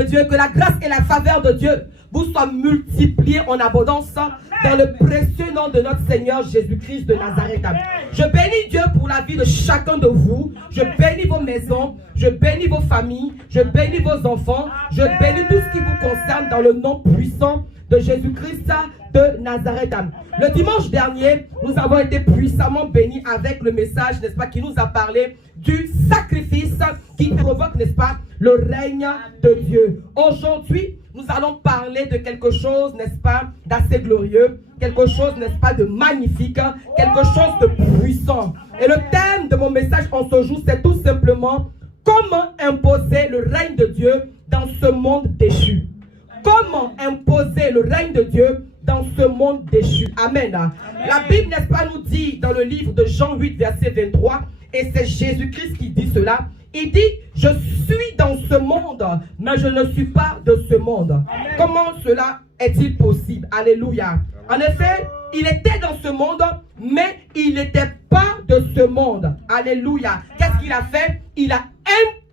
de Dieu, que la grâce et la faveur de Dieu vous soient multipliées en abondance dans le précieux nom de notre Seigneur Jésus-Christ de Nazareth. Je bénis Dieu pour la vie de chacun de vous. Je bénis vos maisons, je bénis vos familles, je bénis vos enfants, je bénis tout ce qui vous concerne dans le nom puissant de Jésus-Christ de Nazareth. Le dimanche dernier, nous avons été puissamment bénis avec le message, n'est-ce pas, qui nous a parlé du sacrifice qui provoque, n'est-ce pas, le règne de Dieu. Aujourd'hui, nous allons parler de quelque chose, n'est-ce pas, d'assez glorieux, quelque chose, n'est-ce pas, de magnifique, quelque chose de puissant. Et le thème de mon message en ce jour, c'est tout simplement comment imposer le règne de Dieu dans ce monde déchu. Comment imposer le règne de Dieu dans ce monde déchu. Amen. La Bible, n'est-ce pas, nous dit dans le livre de Jean 8, verset 23, et c'est Jésus-Christ qui dit cela. Il dit, je suis dans ce monde, mais je ne suis pas de ce monde. Amen. Comment cela est-il possible? Alléluia. En effet, il était dans ce monde, mais il n'était pas de ce monde. Alléluia. Qu'est-ce qu'il a fait? Il a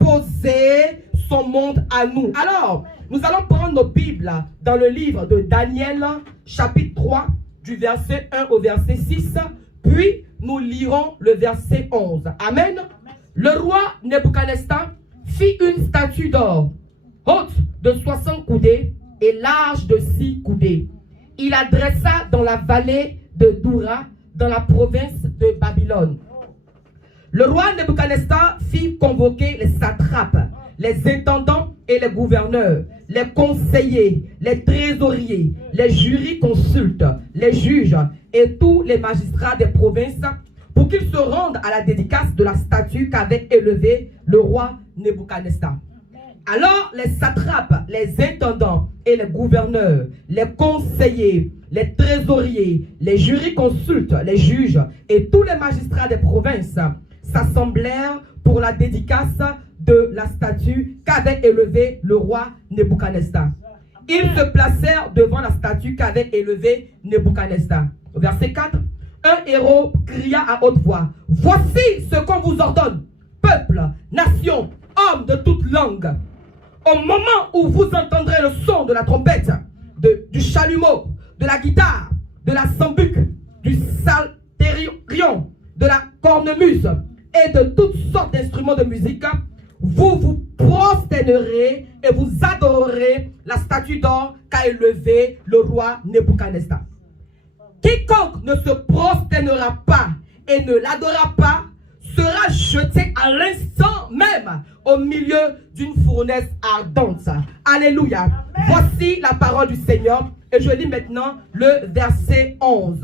imposé son monde à nous. Alors, nous allons prendre nos Bibles dans le livre de Daniel, chapitre 3, du verset 1 au verset 6, puis nous lirons le verset 11. Amen. Le roi Nebuchadnezzar fit une statue d'or, haute de 60 coudées et large de 6 coudées. Il la dressa dans la vallée de Doura, dans la province de Babylone. Le roi Nebuchadnezzar fit convoquer les satrapes, les intendants et les gouverneurs, les conseillers, les trésoriers, les jurisconsultes, les juges et tous les magistrats des provinces pour qu'ils se rendent à la dédicace de la statue qu'avait élevée le roi Nebuchadnezzar. Alors les satrapes, les intendants et les gouverneurs, les conseillers, les trésoriers, les jurisconsultes, les juges et tous les magistrats des provinces s'assemblèrent pour la dédicace de la statue qu'avait élevée le roi Nebuchadnezzar. Ils se placèrent devant la statue qu'avait élevée Nebuchadnezzar. Verset 4. Un héros cria à haute voix, « Voici ce qu'on vous ordonne, peuple, nation, hommes de toute langue. Au moment où vous entendrez le son de la trompette, du chalumeau, de la guitare, de la sambuc, du psalterion, de la cornemuse et de toutes sortes d'instruments de musique, vous vous prosternerez et vous adorerez la statue d'or qu'a élevée le roi Nebuchadnezzar. Quiconque ne se prosternera pas et ne l'adorera pas sera jeté à l'instant même au milieu d'une fournaise ardente. Alléluia. Amen. Voici la parole du Seigneur et je lis maintenant le verset 11.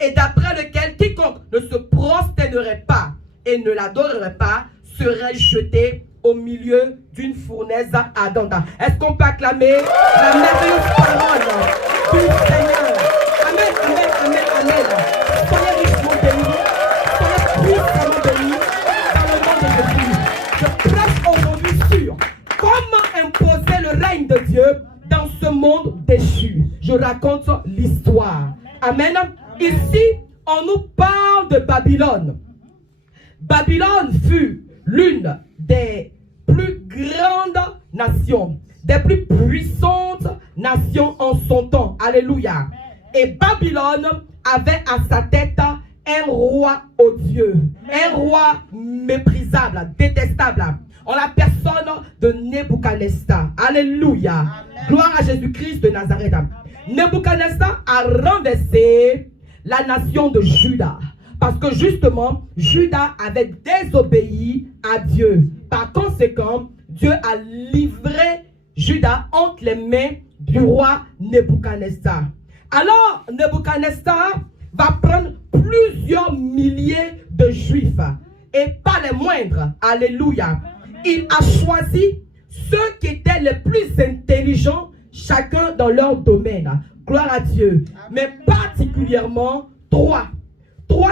Et d'après lequel quiconque ne se prosternerait pas et ne l'adorerait pas serait jeté au milieu d'une fournaise ardente. Est-ce qu'on peut acclamer la merveilleuse parole du Seigneur? Amen, amen, amen, amen. Soyez richement bénis, soyez puissamment bénis dans le nom de Jésus. Je prêche aujourd'hui sur comment imposer le règne de Dieu dans ce monde déchu. Je raconte l'histoire. Amen. Ici, on nous parle de Babylone. Babylone fut l'une des plus grandes nations, des plus puissantes nations en son temps. Alléluia. Et Babylone avait à sa tête un roi odieux, un roi méprisable, détestable, en la personne de Nebuchadnezzar. Alléluia. Amen. Gloire à Jésus-Christ de Nazareth. Nebuchadnezzar a renversé la nation de Juda. Parce que justement, Juda avait désobéi à Dieu. Par conséquent, Dieu a livré Juda entre les mains du roi Nebuchadnezzar. Alors, Nebuchadnezzar va prendre plusieurs milliers de juifs. Et pas les moindres. Alléluia. Il a choisi ceux qui étaient les plus intelligents, chacun dans leur domaine. Gloire à Dieu. Mais particulièrement trois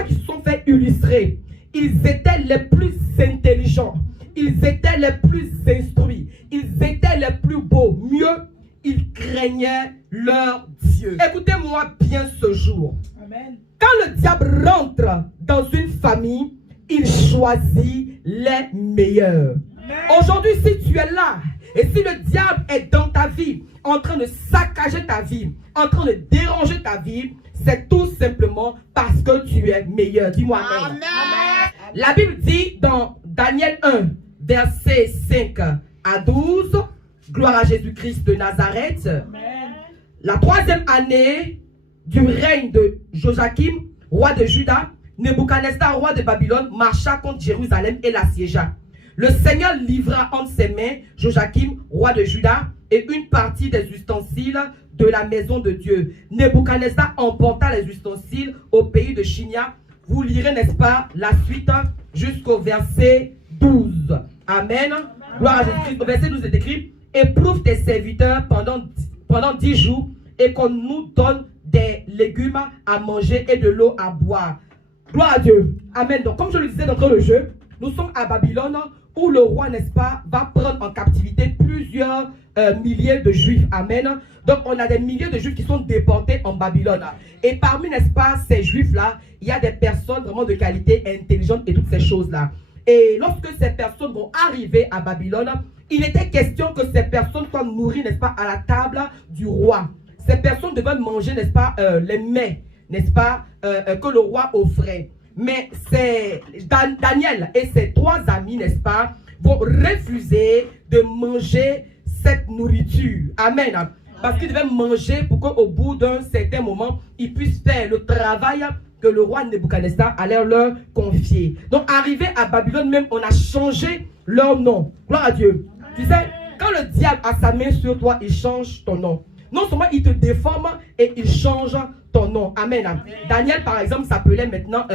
qui se sont fait illustrer. Ils étaient les plus intelligents. Ils étaient les plus instruits. Ils étaient les plus beaux. Mieux, ils craignaient leur Dieu. Écoutez-moi bien ce jour. Amen. Quand le diable rentre dans une famille, il choisit les meilleurs. Aujourd'hui, si tu es là Et si le diable est dans ta vie, en train de saccager ta vie, en train de déranger ta vie, c'est tout simplement parce que tu es meilleur. Dis-moi amen. La Bible dit dans Daniel 1, versets 5 à 12, gloire à Jésus-Christ de Nazareth. Amen. La 3e année du règne de Joachim, roi de Juda, Nebuchadnezzar, roi de Babylone, marcha contre Jérusalem et l'assiégea. Le Seigneur livra entre ses mains Joachim, roi de Juda, et une partie des ustensiles de la maison de Dieu. Nebuchadnezzar emporta les ustensiles au pays de Chinia. Vous lirez, n'est-ce pas, la suite jusqu'au verset 12. Amen. Gloire à Jésus-Christ. Au verset 12 est écrit: éprouve tes serviteurs pendant 10 jours et qu'on nous donne des légumes à manger et de l'eau à boire. Gloire à Dieu. Amen. Donc, comme je le disais dans le jeu, nous sommes à Babylone où le roi, n'est-ce pas, va prendre en captivité plusieurs milliers de juifs. Amen. Donc, on a des milliers de juifs qui sont déportés en Babylone. Et parmi, n'est-ce pas, ces juifs-là, il y a des personnes vraiment de qualité, intelligentes et toutes ces choses-là. Et lorsque ces personnes vont arriver à Babylone, il était question que ces personnes soient nourries, n'est-ce pas, à la table du roi. Ces personnes devaient manger, n'est-ce pas, les mets, n'est-ce pas, que le roi offrait. Mais c'est Daniel et ses 3 amis, n'est-ce pas, vont refuser de manger cette nourriture. Amen. Parce qu'ils devaient manger pour qu'au bout d'un certain moment, ils puissent faire le travail que le roi Nebuchadnezzar allait leur confier. Donc, arrivé à Babylone même, on a changé leur nom. Gloire à Dieu. Tu sais, quand le diable a sa main sur toi, il change ton nom. Non seulement il te déforme et il change ton nom. Amen. Amen. Daniel, par exemple, s'appelait maintenant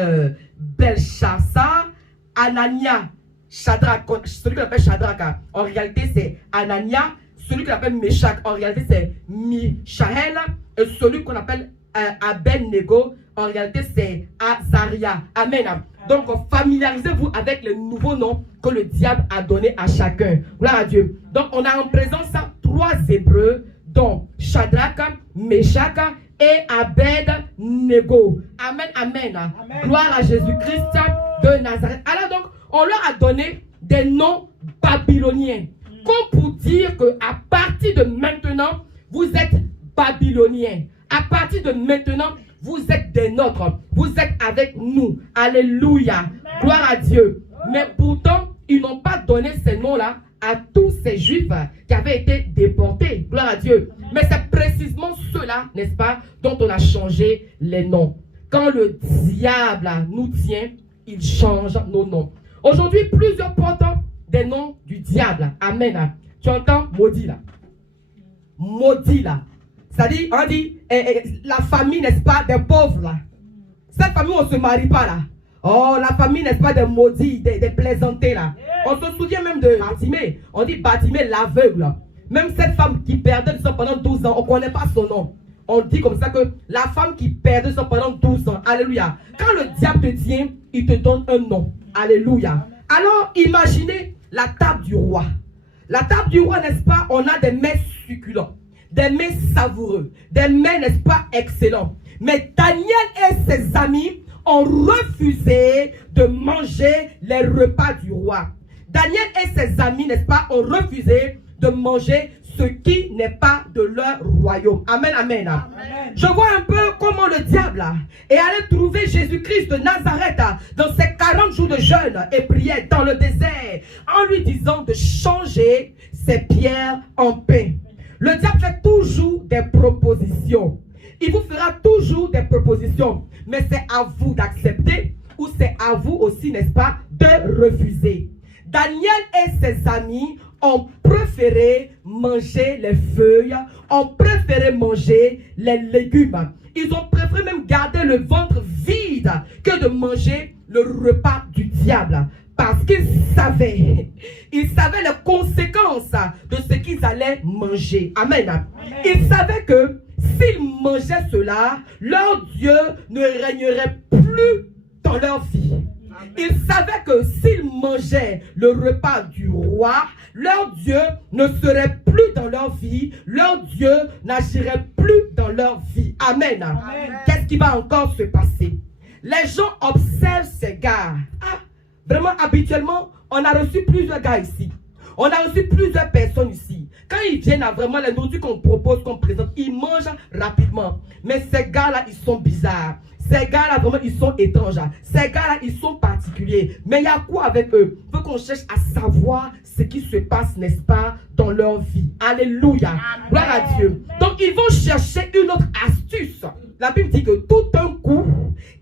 Belshazzar, Anania, Shadrach. Celui qu'on appelle Shadrach, en réalité, c'est Anania. Celui qu'on appelle Meshach, en réalité, c'est Michaël. Et celui qu'on appelle Abednego, en réalité, c'est Azaria. Amen. Donc, familiarisez-vous avec les nouveaux noms que le diable a donnés à chacun. Gloire à Dieu. Donc, on a en présence 3 Hébreux, dont Shadrach, Meshach et Abednego. Amen, amen. Amen. Gloire à Jésus-Christ de Nazareth. Alors donc, on leur a donné des noms babyloniens. Comme pour dire qu'à partir de maintenant, vous êtes babyloniens. À partir de maintenant, vous êtes des nôtres. Vous êtes avec nous. Alléluia. Amen. Gloire à Dieu. Mais pourtant, ils n'ont pas donné ces noms-là à tous ces juifs qui avaient été déportés. Gloire à Dieu. Mais c'est précisément ceux-là, n'est-ce pas, dont on a changé les noms. Quand le diable nous tient, il change nos noms. Aujourd'hui, plusieurs portent des noms du diable. Amen. Tu entends? Maudit là. Maudit là. C'est-à-dire, on dit, la famille, n'est-ce pas, des pauvres là. Cette famille, on ne se marie pas là. Oh, la famille, n'est-ce pas, des maudits, des plaisantés là. On se souvient même de Bartimée. On dit Bartimée l'aveugle. Même cette femme qui perdait le sang pendant 12 ans, on ne connaît pas son nom. On dit comme ça que la femme qui perdait le sang pendant 12 ans, alléluia. Quand le diable te tient, il te donne un nom. Alléluia. Alors, imaginez la table du roi. La table du roi, n'est-ce pas, on a des mets succulents, des mets savoureux, des mets, n'est-ce pas, excellents. Mais Daniel et ses amis ont refusé de manger les repas du roi. Daniel et ses amis, n'est-ce pas, ont refusé de manger ce qui n'est pas de leur royaume. Amen, amen. Amen. Je vois un peu comment le diable est allé trouver Jésus-Christ de Nazareth dans ses 40 jours de jeûne et prière dans le désert, en lui disant de changer ses pierres en pain. Le diable fait toujours des propositions. Il vous fera toujours des propositions. Mais c'est à vous d'accepter ou c'est à vous aussi, n'est-ce pas, de refuser. Daniel et ses amis ont préféré manger les feuilles, ont préféré manger les légumes. Ils ont préféré même garder le ventre vide que de manger le repas du diable. Parce qu'ils savaient les conséquences de ce qu'ils allaient manger. Amen. Amen. Ils savaient que s'ils mangeaient cela, leur Dieu ne régnerait plus dans leur vie. Ils savaient que s'ils mangeaient le repas du roi, leur Dieu ne serait plus dans leur vie, leur Dieu n'agirait plus dans leur vie. Amen. Amen. Qu'est-ce qui va encore se passer? Les gens observent ces gars. Vraiment, habituellement, on a reçu plusieurs gars ici. On a reçu plusieurs personnes ici. Quand ils viennent à vraiment la nourriture qu'on propose, qu'on présente, ils mangent rapidement. Mais ces gars-là, ils sont bizarres. Ces gars-là, vraiment, ils sont étranges. Ces gars-là, ils sont particuliers. Mais il y a quoi avec eux? Il faut qu'on cherche à savoir ce qui se passe, n'est-ce pas, dans leur vie. Alléluia. Gloire à Dieu. Donc, ils vont chercher une autre astuce. La Bible dit que tout un coup,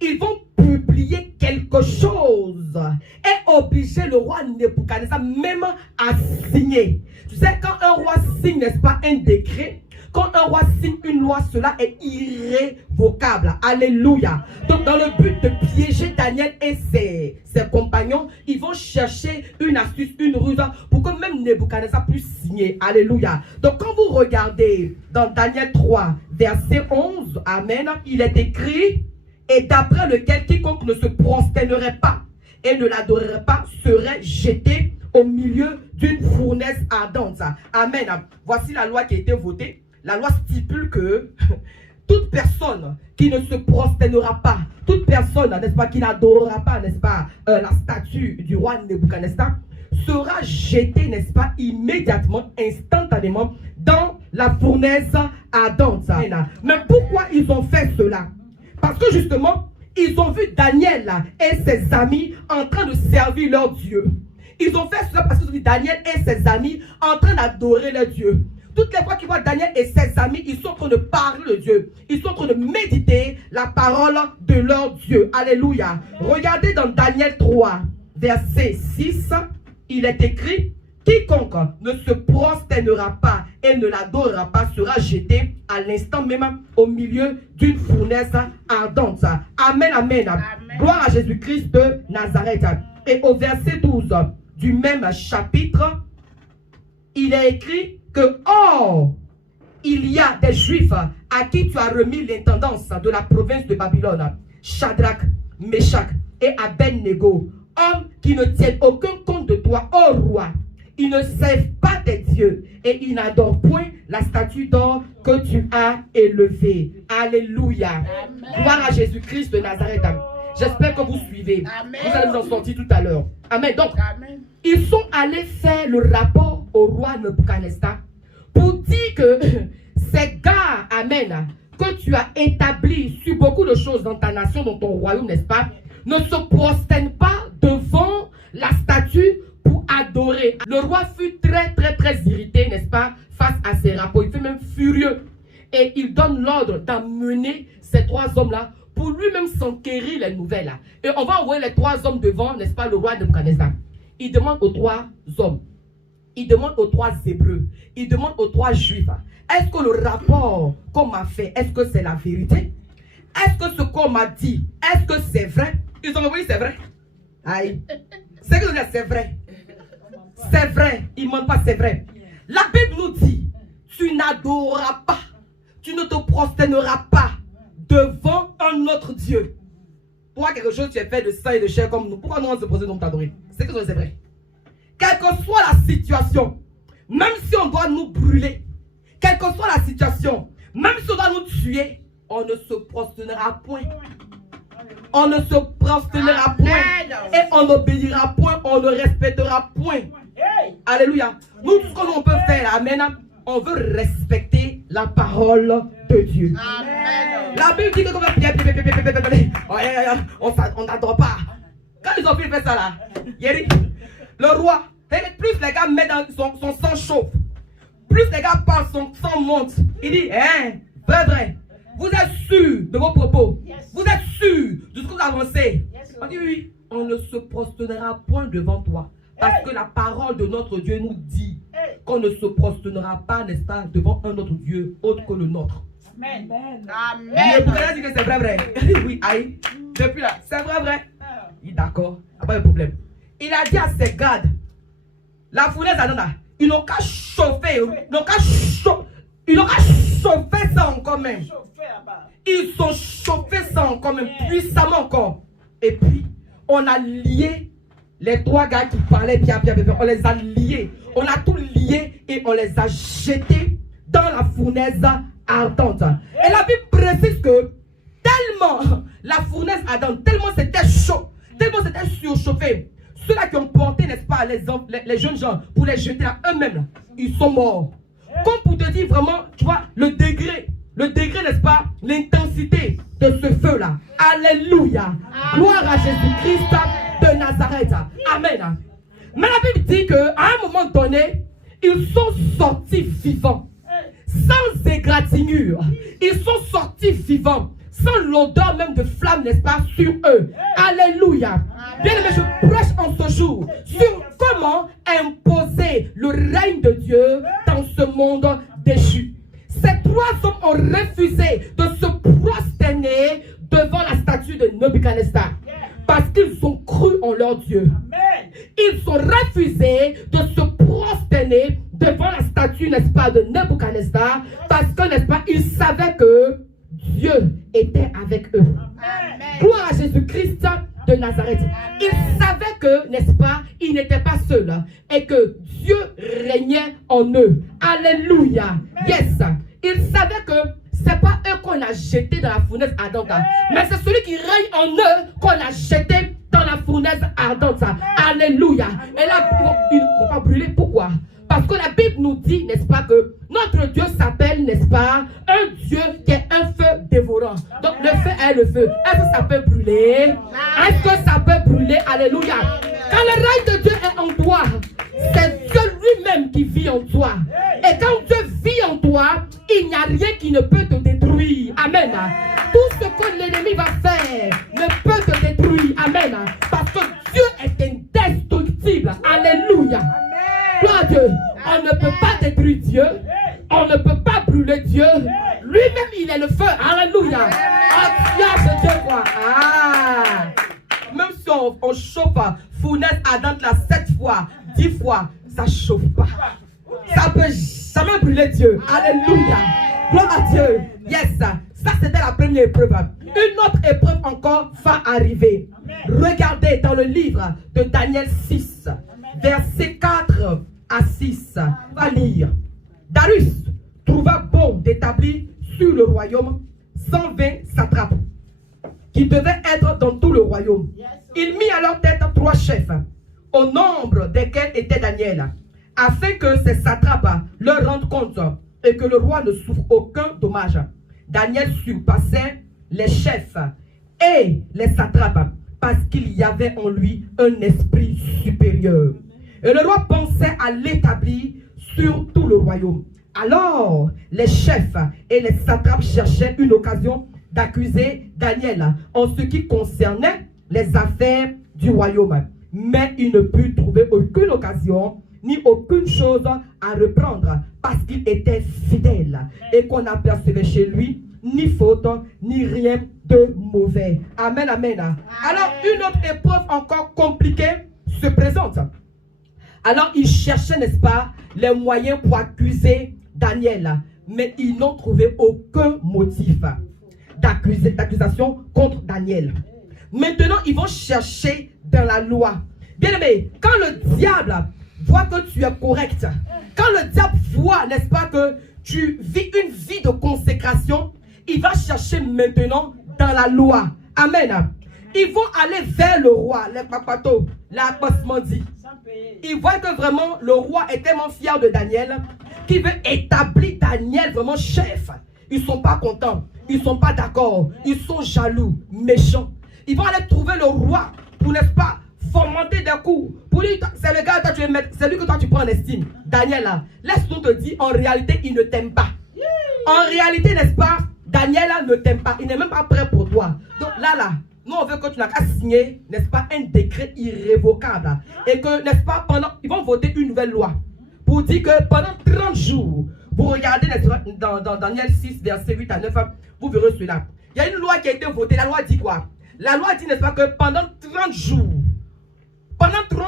ils vont publier quelque chose et obliger le roi Nebuchadnezzar même à signer. Tu sais, quand un roi signe, n'est-ce pas, un décret, quand un roi signe une loi, cela est irrévocable. Alléluia. Donc, dans le but de piéger Daniel et ses compagnons, ils vont chercher une astuce, une ruse, pour que même Nebuchadnezzar puisse signer. Alléluia. Donc, quand vous regardez dans Daniel 3, verset 11, Amen, il est écrit, et d'après lequel quiconque ne se prosternerait pas et ne l'adorerait pas serait jeté au milieu d'une fournaise ardente. Amen. Voici la loi qui a été votée. La loi stipule que toute personne qui ne se prosternera pas, toute personne, n'est-ce pas, qui n'adorera pas, n'est-ce pas, la statue du roi Nebuchadnezzar, sera jetée, n'est-ce pas, immédiatement, instantanément, dans la fournaise ardente. Mais pourquoi ils ont fait cela? Parce que justement, ils ont vu Daniel là, et ses amis en train de servir leur Dieu. Ils ont fait cela parce qu'ils ont vu Daniel et ses amis en train d'adorer leur Dieu. Toutes les fois qu'ils voient Daniel et ses amis, ils sont en train de parler de Dieu. Ils sont en train de méditer la parole de leur Dieu. Alléluia. Regardez dans Daniel 3, verset 6, il est écrit, quiconque ne se prosternera pas et ne l'adorera pas sera jeté à l'instant même au milieu d'une fournaise ardente. Amen, amen, amen. Gloire à Jésus-Christ de Nazareth. Et au verset 12 du même chapitre, il est écrit que, or, il y a des Juifs à qui tu as remis l'intendance de la province de Babylone, Shadrach, Meshach et Abednego, hommes qui ne tiennent aucun compte de toi, ô roi. Ils ne servent pas tes dieux et ils n'adorent point la statue d'or que tu as élevée. Alléluia. Amen. Gloire à Jésus-Christ de Nazareth. J'espère que vous suivez. Amen. Vous allez vous en sortir tout à l'heure. Amen. Donc, amen. Ils sont allés faire le rapport au roi Nebuchadnezzar pour dire que ces gars, amen, que tu as établis sur beaucoup de choses dans ta nation, dans ton royaume, n'est-ce pas, ne se prosternent pas devant la statue pour adorer. Le roi fut très irrité, n'est-ce pas, face à ces rapports. Il fut même furieux. Et il donne l'ordre d'amener ces trois hommes-là pour lui-même s'enquérir les nouvelles. Et on va envoyer les trois hommes devant, n'est-ce pas, le roi Nebuchadnezzar. Il demande aux trois hommes, il demande aux trois Hébreux, il demande aux trois Juifs, est-ce que le rapport qu'on m'a fait, est-ce que c'est la vérité? Est-ce que ce qu'on m'a dit, est-ce que c'est vrai? Ils ont dit oui, c'est vrai. Aïe. C'est que c'est vrai. C'est vrai. Ils ne mentent pas, c'est vrai. La Bible nous dit, tu n'adoreras pas, tu ne te prosterneras pas devant un autre Dieu. Toi, quelque chose, tu es fait de sang et de chair comme nous. Pourquoi nous on se prosterne donc t'adorer? C'est que c'est vrai. Quelle que soit la situation, même si on doit nous brûler, quelle que soit la situation, même si on doit nous tuer, on ne se prosternera point. On ne se prosternera point. Et on n'obéira point, on ne respectera point. Alléluia. Nous, tout ce que nous peut faire, amen, on veut respecter la parole de Dieu. Amen. La Bible dit que on n'adore pas. Quand ils ont fait ça là, le roi, plus les gars mettent dans son sang chauffe, plus les gars parlent, son sang monte. Il dit, vrai, vous êtes sûr de vos propos, vous êtes sûr de ce que vous avancez. On dit oui, on ne se prosternera point devant toi. Parce que la parole de notre Dieu nous dit qu'on ne se prosternera pas, n'est-ce pas, devant un autre Dieu autre que le nôtre. Amen. Amen. Vous allez dire que c'est vrai. Oui, aïe. Depuis là, c'est vrai. Il dit d'accord, il n'y a pas de problème. Il a dit à ses gardes, la fournaise là, ils n'ont qu'à chauffer, ils n'ont qu'à chauffer ça encore même. Ils ont chauffé ça encore même, puissamment encore. Et puis, on a lié les trois gars qui parlaient, on les a liés. On a tout lié et on les a jetés dans la fournaise ardente. Et la Bible précise que tellement la fournaise ardente, tellement c'était chaud, tellement c'était surchauffé, ceux-là qui ont porté, n'est-ce pas, les jeunes gens pour les jeter à eux-mêmes, ils sont morts. Comme pour te dire vraiment, tu vois, le degré, n'est-ce pas, l'intensité de ce feu-là. Alléluia. Gloire à Jésus-Christ de Nazareth. Amen. Mais la Bible dit qu'à un moment donné, ils sont sortis vivants, sans égratignure. Ils sont sortis vivants, sans l'odeur même de flamme, n'est-ce pas, sur eux. Alléluia. Bien aimé, je prêche en ce jour sur comment imposer le règne de Dieu dans ce monde déchu. Ces trois hommes ont refusé de se prosterner devant la statue de Nebuchadnezzar parce qu'ils ont cru en leur Dieu. Ils ont refusé de se prosterner devant la statue, n'est-ce pas, de Nebuchadnezzar parce que, n'est-ce pas, ils savaient que Dieu était avec eux. Gloire à Jésus-Christ de Nazareth. Ils savaient que, n'est-ce pas, ils n'étaient pas seuls et que Dieu régnait en eux. Alléluia. Yes. Ils savaient que c'est pas eux qu'on a jeté dans la fournaise ardente, mais c'est celui qui règne en eux qu'on a jeté dans la fournaise ardente. Alléluia. Et là, ils ne vont pas brûler. Pourquoi? Parce que la Bible nous dit, n'est-ce pas, que notre Dieu s'appelle, n'est-ce pas, un Dieu qui est un feu dévorant. Donc le feu est le feu. Est-ce que ça peut brûler? Est-ce que ça peut brûler? Alléluia. Quand le règne de Dieu est en toi, c'est Dieu lui-même qui vit en toi. Et quand Dieu vit en toi, il n'y a rien qui ne peut te détruire. Amen. Tout ce que l'ennemi va faire ne peut te détruire. Amen. Parce que Dieu est indestructible. Alléluia. Gloire à Dieu. On ne peut pas détruire Dieu. On ne peut pas brûler Dieu. Lui-même, il est le feu. Alléluia. Dieu de quoi. Même si on chauffe fournaise ardente là 7 fois, 10 fois, ça ne chauffe pas. Ça peut jamais brûler Dieu. Alléluia. Gloire à Dieu. Yes. Ça, c'était la première épreuve. Une autre épreuve encore va arriver. Regardez dans le livre de Daniel 6, versets 4 à 6. Va lire. Darius trouva bon d'établir sur le royaume 120 satrapes qui devaient être dans tout le royaume. Il mit à leur tête 3 chefs, au nombre desquels était Daniel, afin que ces satrapes leur rendent compte et que le roi ne souffre aucun dommage. Daniel surpassait les chefs et les satrapes parce qu'il y avait en lui un esprit supérieur. Et le roi pensait à l'établir sur tout le royaume. Alors, les chefs et les satrapes cherchaient une occasion d'accuser Daniel en ce qui concernait les affaires du royaume. Mais il ne put trouver aucune occasion ni aucune chose à reprendre parce qu'il était fidèle et qu'on n'apercevait chez lui ni faute ni rien de mauvais. Amen, amen. Alors, une autre épreuve encore compliquée se présente. Alors, ils cherchaient, n'est-ce pas, les moyens pour accuser Daniel, mais ils n'ont trouvé aucun motif d'accusation contre Daniel. Maintenant, ils vont chercher dans la loi. Bien aimé, quand le diable voit que tu es correct, quand le diable voit, n'est-ce pas, que tu vis une vie de consécration, il va chercher maintenant dans la loi. Amen. Ils vont aller vers le roi, les papatos, la Basmandi. Ils voient que vraiment le roi est tellement fier de Daniel qu'il veut établir Daniel vraiment chef. Ils ne sont pas contents, ils ne sont pas d'accord, ils sont jaloux, méchants. Ils vont aller trouver le roi pour, n'est-ce pas, fomenter des coups. Pour lui, c'est le gars que tu veux mettre, c'est lui que toi tu prends en estime. Daniel, là, laisse-nous te dire, en réalité, il ne t'aime pas. En réalité, n'est-ce pas, Daniel là, ne t'aime pas. Il n'est même pas prêt pour toi. Donc là, nous on veut que tu n'as qu'à signer, n'est-ce pas, un décret irrévocable. Et que, n'est-ce pas, ils vont voter une nouvelle loi. Pour dire que pendant 30 jours, vous regardez dans Daniel 6, verset 8 à 9, vous verrez cela. Il y a une loi qui a été votée. La loi dit quoi? La loi dit, n'est-ce pas, que pendant 30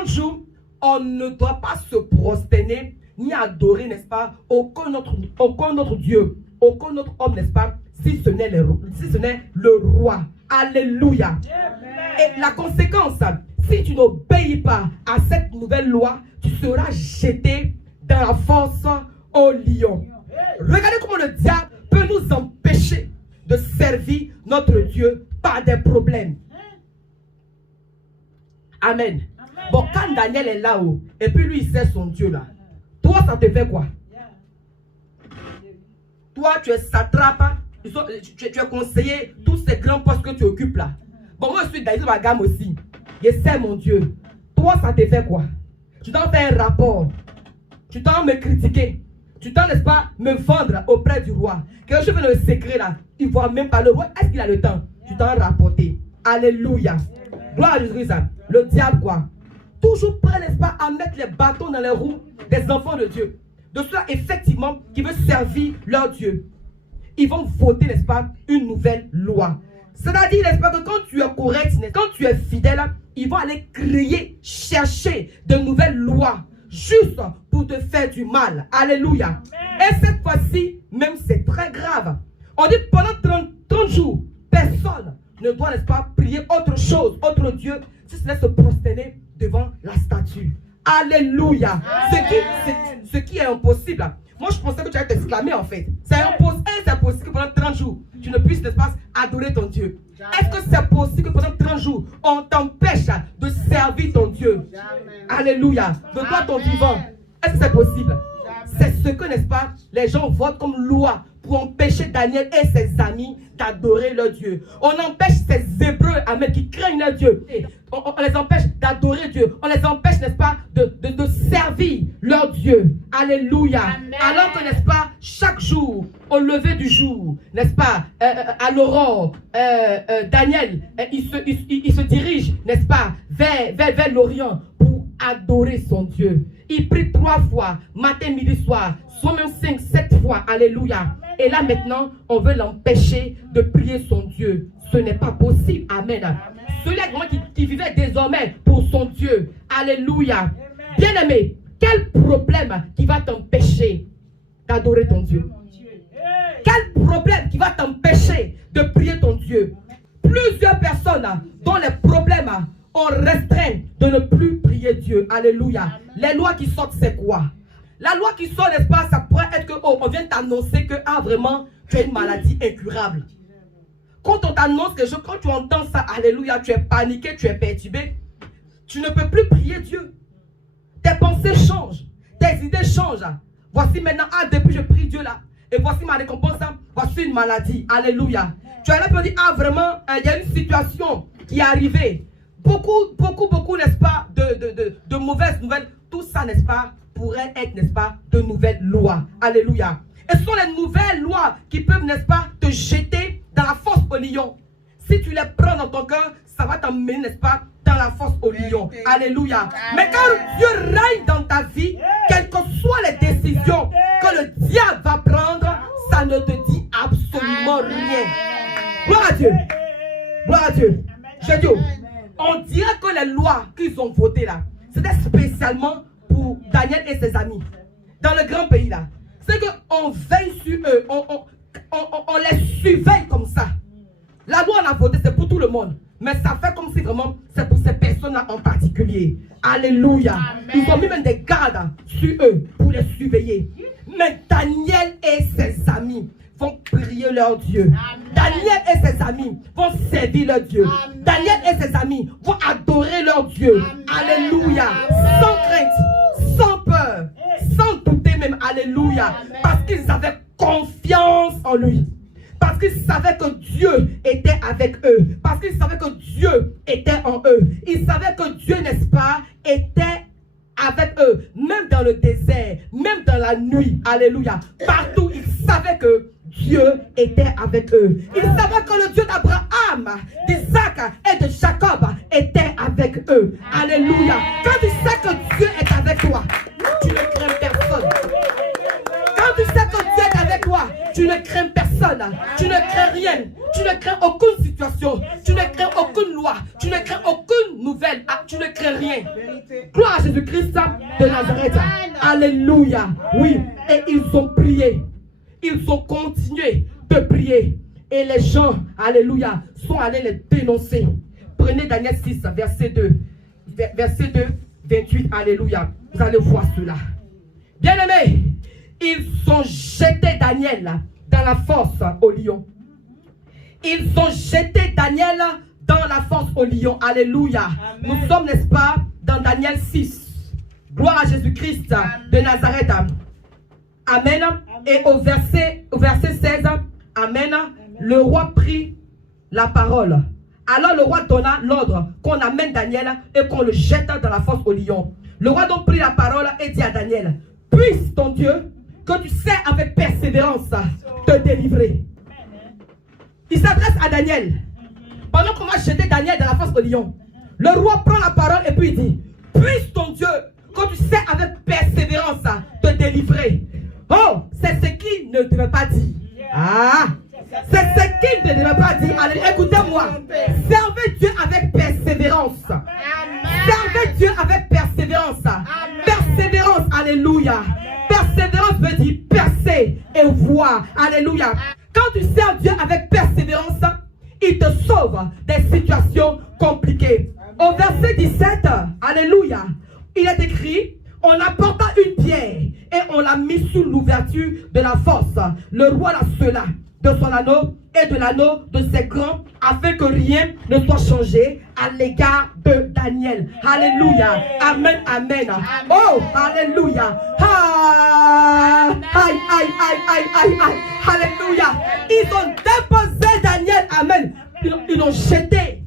jours, on ne doit pas se prosterner ni adorer, n'est-ce pas, aucun autre Dieu, aucun autre homme, n'est-ce pas, si ce n'est le roi. Alléluia. Et la conséquence, si tu n'obéis pas à cette nouvelle loi, tu seras jeté dans la force au lion. Regardez comment le diable peut nous empêcher de servir notre Dieu par des problèmes. Amen. Bon, quand Daniel est là-haut, et puis lui, il sait son Dieu là, toi, ça te fait quoi? Toi, tu es satrape, tu es conseiller, tous ces grands postes que tu occupes là. Bon, moi, je suis Daniel Bagam aussi. Je sais mon Dieu. Toi, ça te fait quoi? Tu t'en fais un rapport. Tu t'en me critiquer. Tu t'en laisses pas me vendre auprès du roi. Que je veux le secret là. Il ne voit même pas le roi. Est-ce qu'il a le temps? Tu t'en rapporter. Alléluia. Gloire à Jésus-Christ. Le diable quoi? Toujours prêt, n'est-ce pas, à mettre les bâtons dans les roues des enfants de Dieu. De ceux-là, effectivement, qui veulent servir leur Dieu. Ils vont voter, n'est-ce pas, une nouvelle loi. C'est-à-dire, n'est-ce pas, que quand tu es correct, quand tu es fidèle, ils vont aller créer, chercher de nouvelles lois, juste pour te faire du mal. Alléluia. Et cette fois-ci, même c'est très grave. On dit pendant 30 jours, personne ne doit, n'est-ce pas, prier autre chose, autre Dieu, si ce n'est se prosterner devant la statue. Alléluia. Ce qui est impossible. Moi, je pensais que tu allais t'exclamer en fait. C'est impossible que pendant 30 jours, tu ne puisses, n'est-ce pas, adorer ton Dieu. Est-ce que c'est possible que pendant 30 jours, on t'empêche de servir ton Dieu? Alléluia. De toi, ton vivant. Est-ce que c'est possible? C'est ce que, n'est-ce pas, les gens votent comme loi pour empêcher Daniel et ses amis d'adorer leur Dieu. On empêche ces Hébreux, amen, qui craignent leur Dieu. On les empêche d'adorer Dieu. On les empêche, n'est-ce pas, de servir leur Dieu. Alléluia. Amen. Alors que, n'est-ce pas, chaque jour, au lever du jour, n'est-ce pas, à l'aurore, Daniel, il se dirige, n'est-ce pas, vers l'Orient pour adorer son Dieu. Il prie 3 fois, matin, midi, soir, soit même 5, 7 fois. Alléluia. Et là maintenant, on veut l'empêcher de prier son Dieu. Ce n'est pas possible. Amen. Celui-là qui vivait désormais pour son Dieu. Alléluia. Bien-aimé, quel problème qui va t'empêcher d'adorer ton Dieu? Quel problème qui va t'empêcher de prier ton Dieu? Plusieurs personnes dont les problèmes ont restreint de ne plus prier Dieu. Alléluia. Les lois qui sortent, c'est quoi? La loi qui sort, n'est-ce pas, ça pourrait être que, oh, on vient t'annoncer que, ah, vraiment, tu as une maladie incurable. Quand on t'annonce quelque chose, quand tu entends ça, alléluia, tu es paniqué, tu es perturbé, tu ne peux plus prier Dieu. Tes pensées changent, tes idées changent. Voici maintenant, ah, depuis je prie Dieu là, et voici ma récompense, voici une maladie. Alléluia. Tu as là pour dire, ah, vraiment, il y a une situation qui est arrivée. Beaucoup, n'est-ce pas, de mauvaises nouvelles. Tout ça, n'est-ce pas, pourrait être, n'est-ce pas, de nouvelles lois. Alléluia. Et ce sont les nouvelles lois qui peuvent, n'est-ce pas, te jeter dans la fosse au lion. Si tu les prends dans ton cœur, ça va t'emmener, n'est-ce pas, dans la fosse au lion. Alléluia. Mais quand Dieu règne dans ta vie, quelles que soient les décisions que le diable va prendre, ça ne te dit absolument rien. Gloire à Dieu. Gloire à Dieu. Je dis, on dirait que les lois qu'ils ont votées là, c'était spécialement pour Daniel et ses amis. Dans le grand pays là. C'est qu'on veille sur eux. On les surveille comme ça. La loi on a voté, c'est pour tout le monde. Mais ça fait comme si vraiment c'est pour ces personnes-là en particulier. Alléluia. Amen. Ils ont mis même des gardes sur eux pour les surveiller. Mais Daniel et ses amis vont prier leur Dieu. Amen. Daniel et ses amis vont servir leur Dieu. Amen. Daniel et ses amis vont adorer leur Dieu. Amen. Alléluia. Amen. Sans crainte, sans peur, sans douter même. Alléluia. Amen. Parce qu'ils avaient confiance en lui. Parce qu'ils savaient que Dieu était avec eux. Parce qu'ils savaient que Dieu était en eux. Ils savaient que Dieu, n'est-ce pas, était avec eux. Même dans le désert, même dans la nuit. Alléluia. Partout, ils savaient que Dieu était avec eux. Ils savaient que le Dieu d'Abraham, d'Isaac et de Jacob était avec eux. Alléluia. Quand tu sais que Dieu est avec toi, tu ne crains personne. Quand tu sais que Dieu est avec toi, tu ne crains personne. Tu ne crains rien. Tu ne crains aucune situation. Tu ne crains aucune loi. Tu ne crains aucune nouvelle. Tu ne crains rien. Gloire à Jésus-Christ de Nazareth. Alléluia. Oui. Et ils ont prié. Ils ont continué de prier. Et les gens, alléluia, sont allés les dénoncer. Prenez Daniel 6, verset 2. Verset 2, 28, alléluia. Vous allez voir cela. Bien-aimés, ils ont jeté Daniel dans la fosse au lion. Ils ont jeté Daniel dans la force au lion. Alléluia. Amen. Nous sommes, n'est-ce pas, dans Daniel 6. Gloire à Jésus-Christ de Nazareth. Amen. Et au verset 16, Amen. Le roi prit la parole. Alors le roi donna l'ordre qu'on amène Daniel et qu'on le jette dans la fosse au lion. Le roi donc prit la parole et dit à Daniel, puisse ton Dieu, que tu sais avec persévérance, te délivrer. Il s'adresse à Daniel. Pendant qu'on va jeter Daniel dans la fosse au lion, le roi prend la parole et puis il dit, puisse ton Dieu, que tu sais avec persévérance, te délivrer. Oh, c'est ce qu'il ne devait pas dire. Ah, c'est ce qu'il ne devait pas dire. Allez, écoutez-moi. Servez Dieu avec persévérance. Servez Dieu avec persévérance. Persévérance, alléluia. Persévérance veut dire percer et voir. Alléluia. Quand tu sers Dieu avec persévérance, il te sauve des situations compliquées. Au verset 17, alléluia, il est écrit, on apporta une pierre et on l'a mis sous l'ouverture de la fosse. Le roi la scella de son anneau et de l'anneau de ses grands, afin que rien ne soit changé à l'égard de Daniel. Alléluia. Amen, amen. Oh, alléluia. Aïe, aïe, aïe, aïe, aïe, aïe. Alléluia. Ils ont déposé Daniel. Amen. Ils l'ont jeté.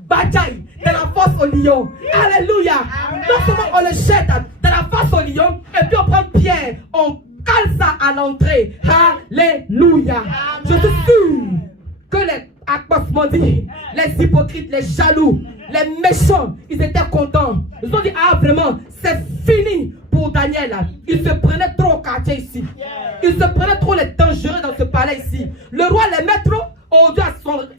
Bataille dans la fosse au lion. Alléluia. Non seulement on le jette dans la fosse au lion, et puis on prend pierre, on cale ça à l'entrée. Alléluia. Je suis sûr que les accommodés, les hypocrites, les jaloux, les méchants, ils étaient contents. Ils ont dit, ah vraiment, c'est fini pour Daniel. Il se prenait trop au quartier ici. Il se prenait trop les dangereux dans ce palais ici. Le roi les met trop. Aujourd'hui,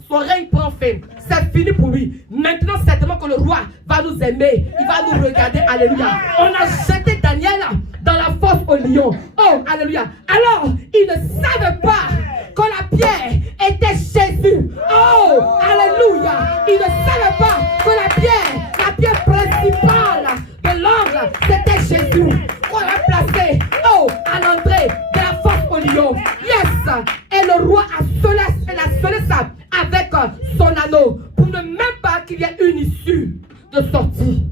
son règne prend fin. C'est fini pour lui. Maintenant, certainement que le roi va nous aimer. Il va nous regarder. Alléluia. On a jeté Daniel dans la fosse au lion. Oh, alléluia. Alors, il ne savait pas que la pierre était Jésus. Oh, alléluia. Il ne savait pas que la pierre principale de l'angle, c'était Jésus. On l'a placé, oh, à l'entrée de la fosse au lion. Yes. Et le roi a scellé ça avec son anneau pour ne même pas qu'il y ait une issue de sortie.